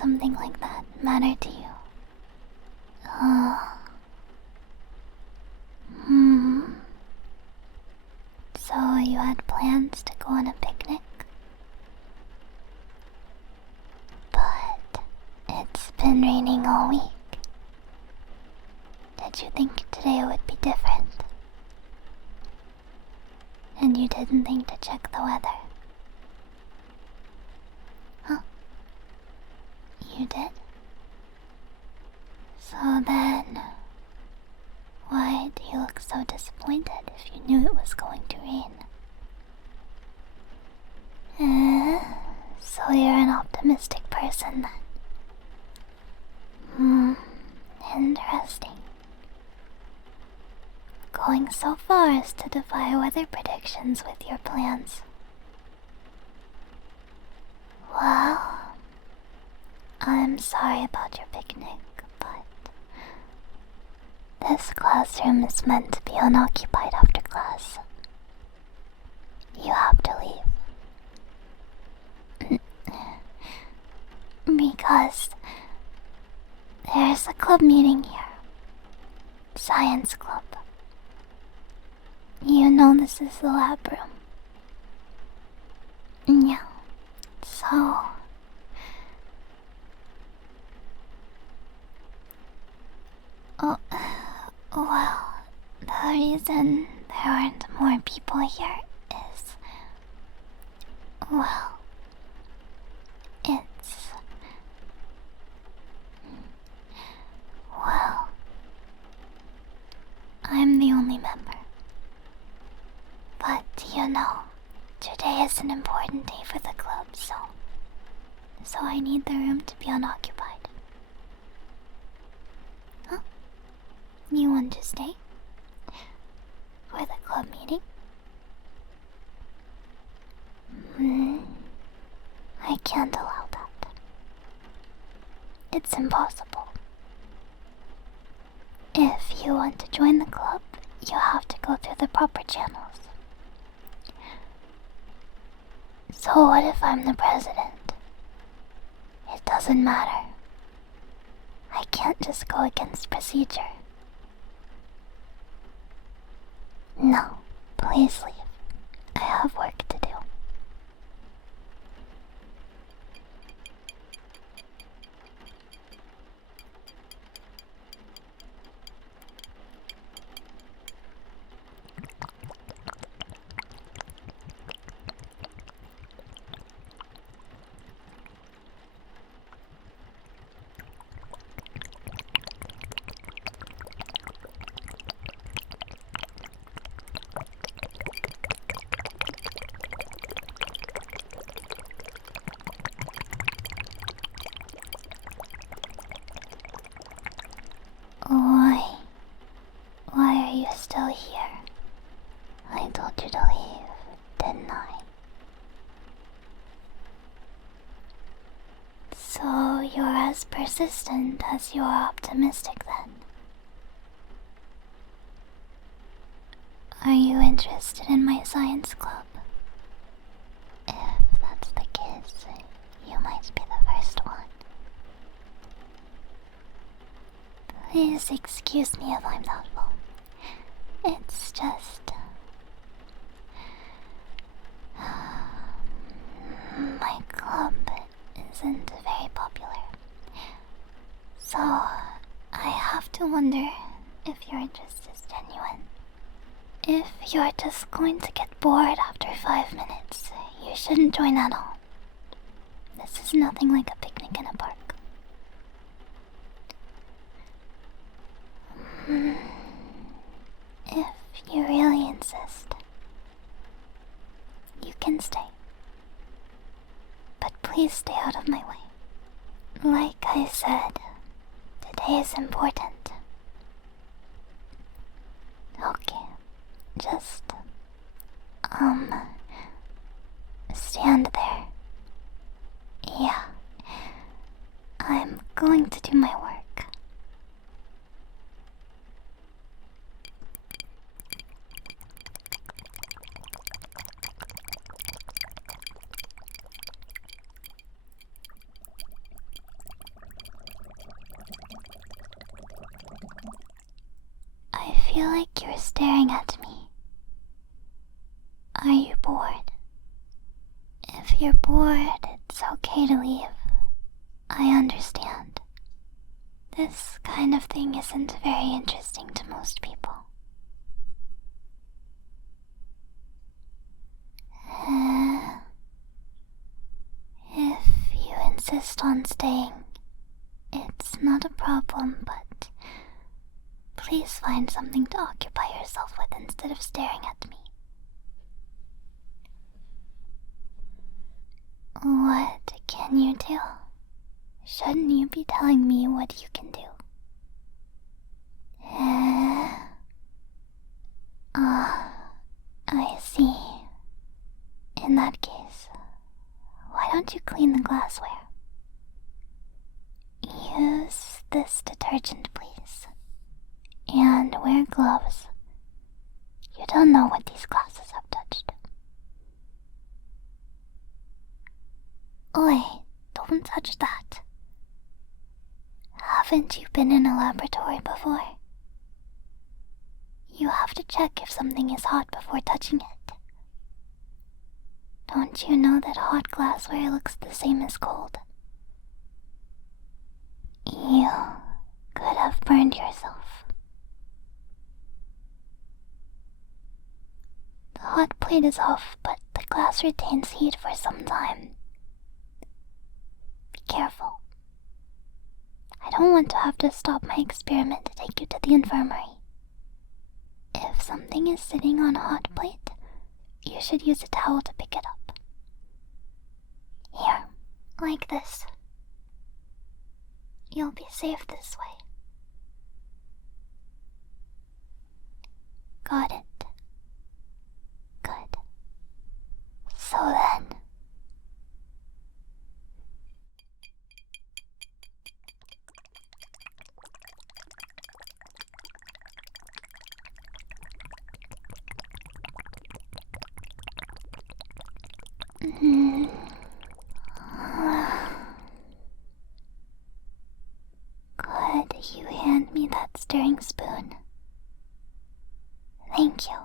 something like that matter to you? Uh, hmm. So you had plans to go on a picnic? But it's been raining all week. Did you think today would be different? And you didn't think to check the weather? Huh? You did? So then, why do you look so disappointed if you knew it was going to rain? So you're an optimistic person then? Interesting. Going so far as to defy weather predictions with your plans. Well, I'm sorry about your picnic, but this classroom is meant to be unoccupied after class. You have to leave. Because there's a club meeting here. Science club. You know this is the lab room. Yeah. So... well, the reason there aren't more people here is... well... it's... well... I'm the only member. But, you know, today is an important day for the club, so I need the room to be unoccupied. Huh? You want to stay? For the club meeting? I can't allow that. It's impossible. If you want to join the club, you have to go through the proper channels. So what if I'm the president? It doesn't matter. I can't just go against procedure. No, please leave. I have work to do. Why are you still here? I told you to leave, didn't I? So you're as persistent as you are optimistic then? Are you interested in my science club? If that's the case, you might be the first one. Please excuse me if I'm doubtful. It's just... my club isn't very popular. So, I have to wonder if your interest is genuine. If you're just going to get bored after 5 minutes, you shouldn't join at all. This is nothing like a picnic in a park. If you really insist, you can stay. But please stay out of my way. Like I said, today is important. Okay, just, stand there. Yeah, I'm going to do my work. feel like you're staring at me. Are you bored? If you're bored, it's okay to leave. I understand. This kind of thing isn't very interesting to most people. If you insist on staying, it's not a problem, but please find something to occupy yourself with instead of staring at me. What can you do? Shouldn't you be telling me what you can do? I see. In that case, why don't you clean the glassware? Use this detergent, please. And wear gloves. You don't know what these glasses have touched. Oi, don't touch that. Haven't you been in a laboratory before? You have to check if something is hot before touching it. Don't you know that hot glassware looks the same as cold? You could have burned yourself. The hot plate is off, but the glass retains heat for some time. Be careful. I don't want to have to stop my experiment to take you to the infirmary. If something is sitting on a hot plate, you should use a towel to pick it up. Here, like this. You'll be safe this way. Got it. Good. So then... Could you hand me that stirring spoon? Thank you.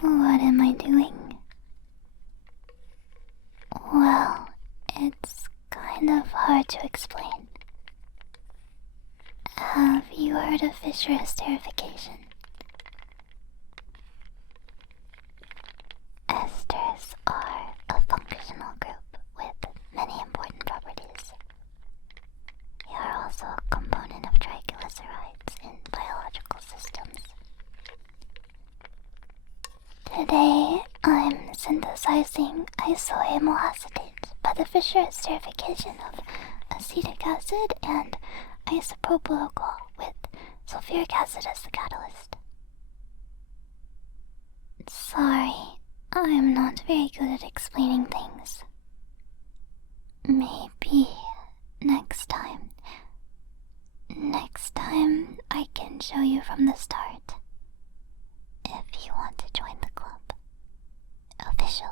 What am I doing? Well, it's kind of hard to explain. Have you heard of Fisher esterification? Esters are a functional group with many important properties. They are also a component of triglycerides in biological systems. Today, I'm synthesizing isoamyl acetate by the Fisher esterification of acetic acid and isopropyl alcohol with sulfuric acid as the catalyst. Sorry, I'm not very good at explaining things. Maybe next time I can show you from the start. If you want to join the club, officially.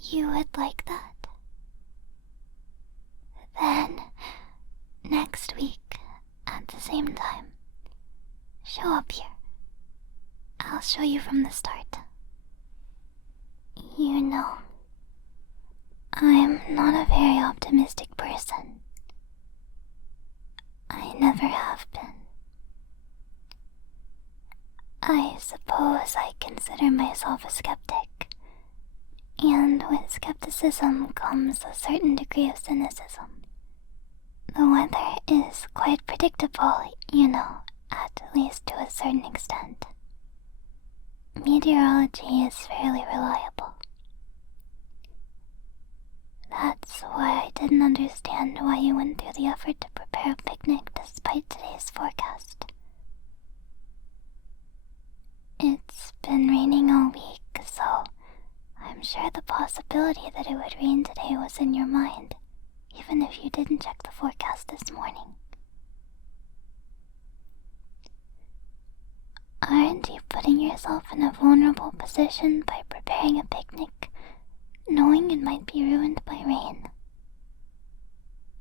You would like that? Then, next week, at the same time, show up here. I'll show you from the start. You know, I'm not a very optimistic person. I never have been. I suppose I consider myself a skeptic, and with skepticism comes a certain degree of cynicism. The weather is quite predictable, you know, at least to a certain extent. Meteorology is fairly reliable. That's why I didn't understand why you went through the effort to prepare a picnic despite today's forecast. It's been raining all week, so I'm sure the possibility that it would rain today was in your mind, even if you didn't check the forecast this morning. Aren't you putting yourself in a vulnerable position by preparing a picnic, knowing it might be ruined by rain?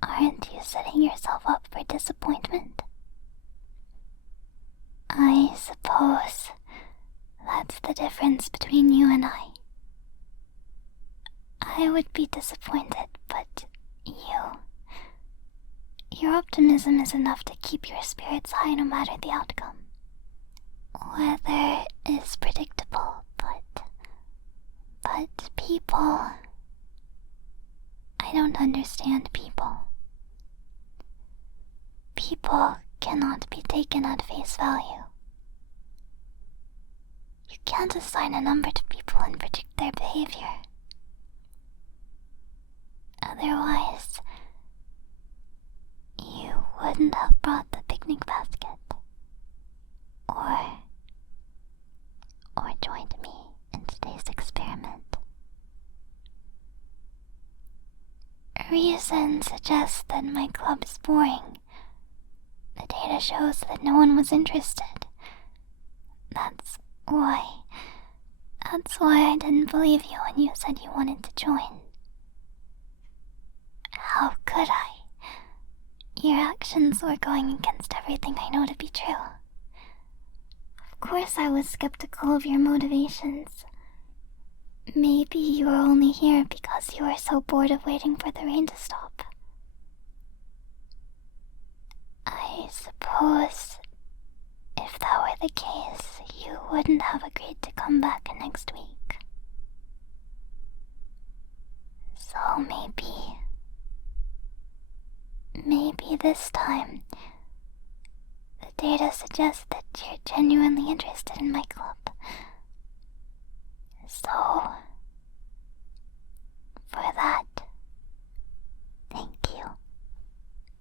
Aren't you setting yourself up for disappointment? I suppose that's the difference between you and I. I would be disappointed, but your optimism is enough to keep your spirits high no matter the outcome. Weather is predictable, but people... I don't understand people. People cannot be taken at face value. You can't assign a number to people and predict their behavior. Otherwise, you wouldn't have brought the picnic basket. Or joined me in today's experiment. Reason suggests that my club is boring. The data shows that no one was interested. That's why I didn't believe you when you said you wanted to join. How could I? Your actions were going against everything I know to be true. Of course I was skeptical of your motivations. Maybe you were only here because you were so bored of waiting for the rain to stop. I suppose if that were the case, you wouldn't have agreed to come back next week. So maybe this time, the data suggests that you're genuinely interested in my club. So, for that, thank you.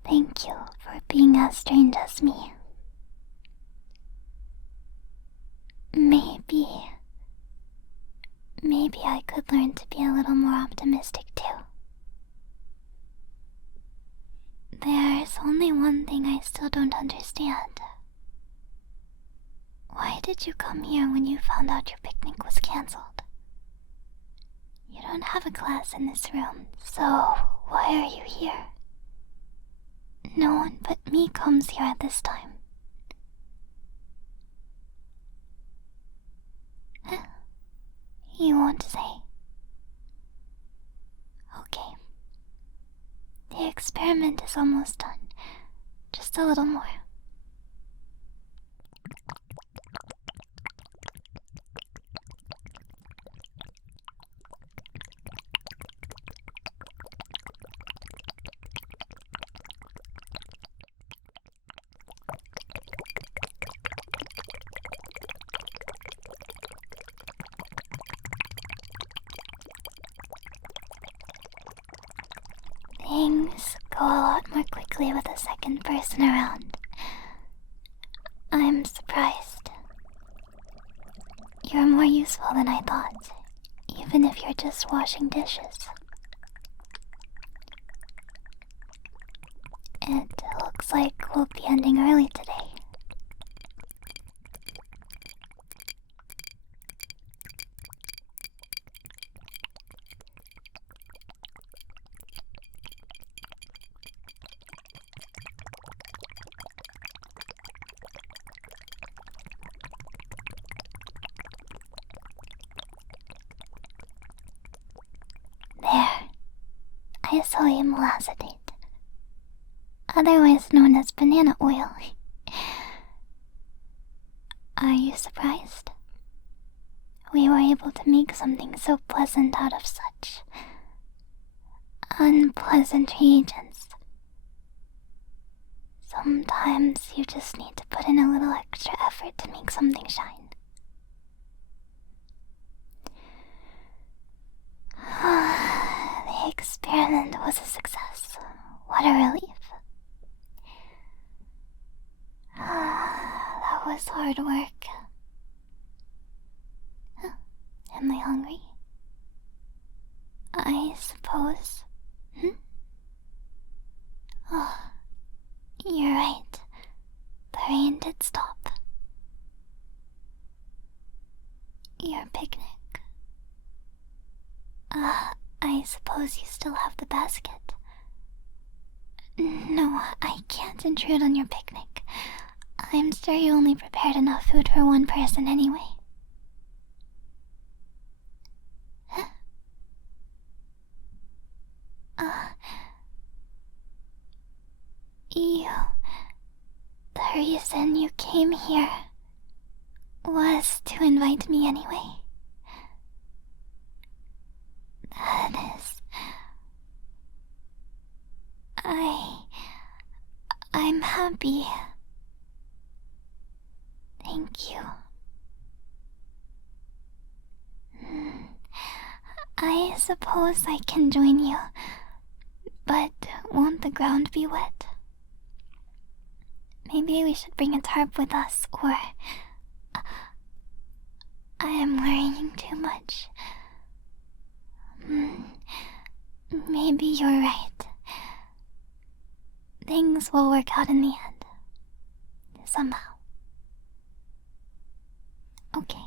Thank you for being as strange as me. Maybe I could learn to be a little more optimistic too. There's only one thing I still don't understand. Why did you come here when you found out your picnic was cancelled? You don't have a class in this room, so why are you here? No one but me comes here at this time. You won't say. Okay. The experiment is almost done. Just a little more. Things go a lot more quickly with a second person around. I'm surprised. You're more useful than I thought, even if you're just washing dishes. It looks like we'll be ending early today. There, isolated acetate, otherwise known as banana oil. Are you surprised? We were able to make something so pleasant out of such unpleasant reagents. Sometimes you just need to put in a little extra effort to make something shine. The experiment was a success. What a relief. That was hard work. Am I hungry? I suppose. Oh, you're right. The rain did stop. Your picnic. I suppose you still have the basket. No, I can't intrude on your picnic. I'm sure you only prepared enough food for one person anyway. The reason you came here was to invite me anyway. That is... I'm happy. Thank you. I suppose I can join you, but won't the ground be wet? Maybe we should bring a tarp with us, or... I am worrying too much. Maybe you're right. Things will work out in the end. Somehow. Okay.